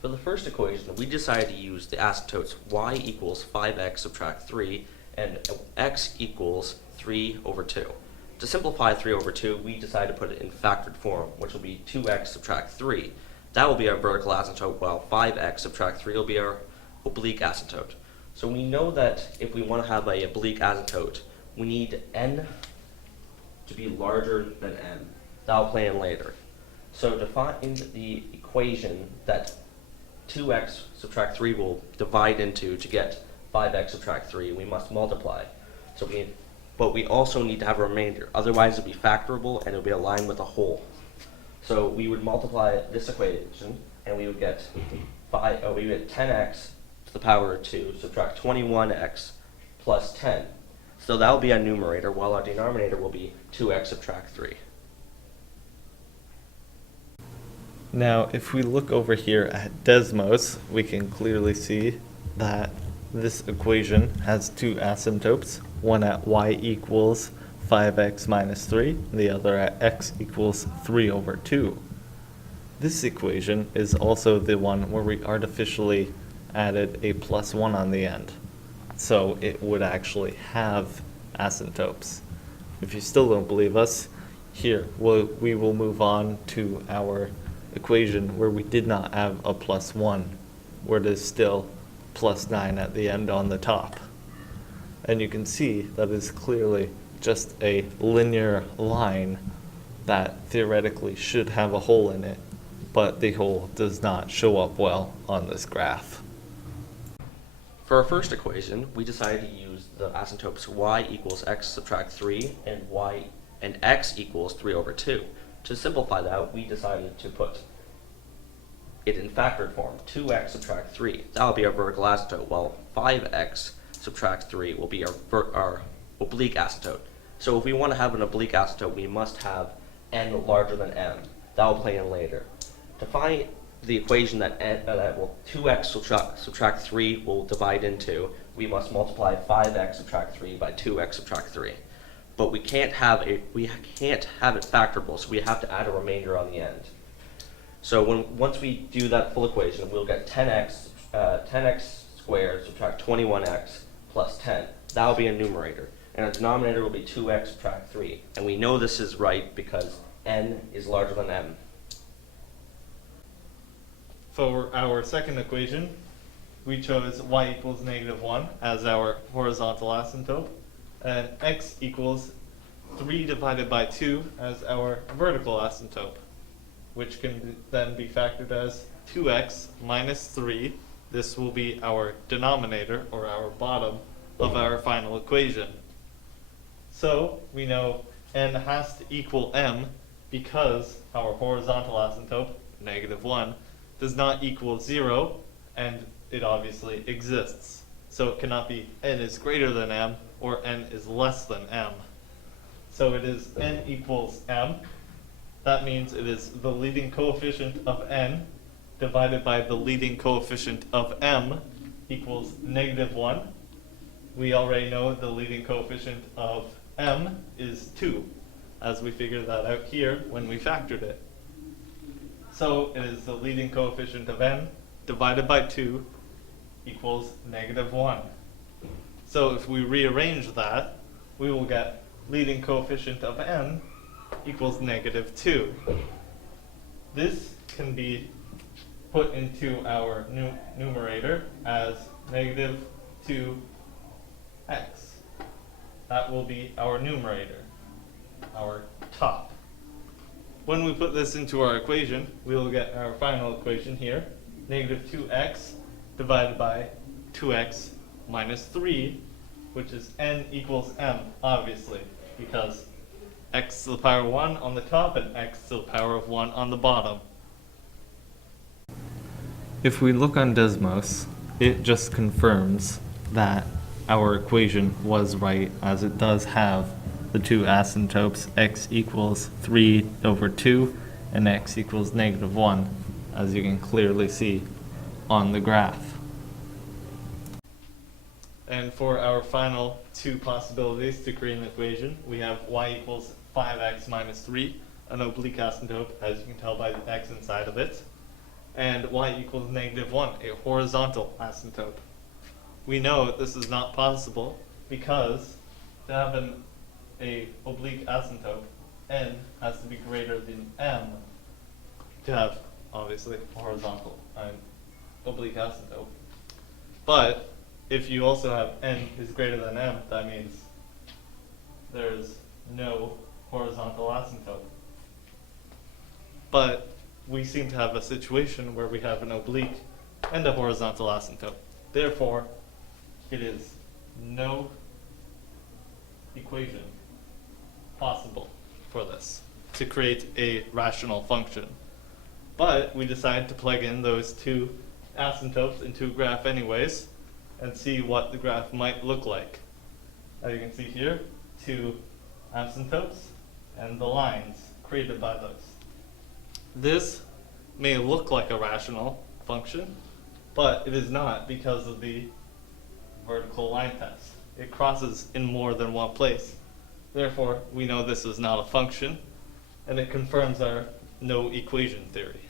For the first equation, we decided to use the asymptotes y equals 5x subtract 3 and x equals 3 over 2. To simplify 3 over 2, we decided to put it in factored form, which will be 2x subtract 3. That will be our vertical asymptote, while 5x subtract 3 will be our oblique asymptote. So we know that if we want to have an oblique asymptote, we need n to be larger than m. That will play in later. So to find the equation that 2x subtract 3 will divide into to get 5x subtract 3, we must multiply. But we also need to have a remainder, otherwise it will be factorable and it will be aligned with a whole. So we would multiply this equation and we would get 10x to the power of 2 subtract 21x plus 10. So that will be our numerator, while our denominator will be 2x subtract 3. Now, if we look over here at Desmos, we can clearly see that this equation has two asymptotes, one at y equals 5x minus 3, and the other at x equals 3 over 2. This equation is also the one where we artificially added a plus 1 on the end. So it would actually have asymptotes. If you still don't believe us, here we will move on to our equation where we did not have a plus 1, where it is still plus 9 at the end on the top. And you can see that is clearly just a linear line that theoretically should have a hole in it, but the hole does not show up well on this graph. For our first equation, we decided to use the asymptotes y equals x subtract 3 and x equals 3 over 2. To simplify that, we decided to put it in factored form, 2x subtract 3. That will be our vertical asymptote, while 5x subtract 3 will be our oblique asymptote. So if we want to have an oblique asymptote, we must have n larger than m. That will play in later. To find the equation that 2x subtract 3 will divide into, we must multiply 5x subtract 3 by 2x subtract 3. But we can't have it factorable, so we have to add a remainder on the end. So once we do that full equation, we'll get 10x squared subtract 21x plus 10. That will be a numerator. And our denominator will be 2x subtract 3. And we know this is right because n is larger than m. For our second equation, we chose y equals -1 as our horizontal asymptote, and x equals 3 divided by 2 as our vertical asymptote, which can then be factored as 2x minus 3. This will be our denominator, or our bottom, of our final equation. So we know n has to equal m because our horizontal asymptote, -1, does not equal 0, and it obviously exists. So it cannot be n is greater than m or n is less than m. So it is n equals m. That means it is the leading coefficient of n divided by the leading coefficient of m equals -1. We already know the leading coefficient of m is 2, as we figured that out here when we factored it. So it is the leading coefficient of n divided by 2 equals -1. So if we rearrange that, we will get leading coefficient of n equals -2. This can be put into our numerator as -2x. That will be our numerator, our top. When we put this into our equation, we will get our final equation here, -2x divided by 2x minus 3, which is n equals m, obviously, because x to the power of 1 on the top and x to the power of 1 on the bottom. If we look on Desmos, it just confirms that our equation was right, as it does have the two asymptotes, x equals 3 over 2 and x equals -1, as you can clearly see on the graph. And for our final two possibilities to create an equation, we have y equals 5x minus 3, an oblique asymptote, as you can tell by the x inside of it. and y equals -1, a horizontal asymptote. We know this is not possible because to have a oblique asymptote, n has to be greater than m to have, obviously, a horizontal oblique asymptote. But if you also have n is greater than m, that means there's no horizontal asymptote. But we seem to have a situation where we have an oblique and a horizontal asymptote. Therefore, it is no equation possible for this to create a rational function. But we decided to plug in those two asymptotes into a graph anyways and see what the graph might look like. As you can see here, two asymptotes and the lines created by those. This may look like a rational function, but it is not because of the vertical line test. It crosses in more than one place. Therefore, we know this is not a function, and it confirms our no equation theory.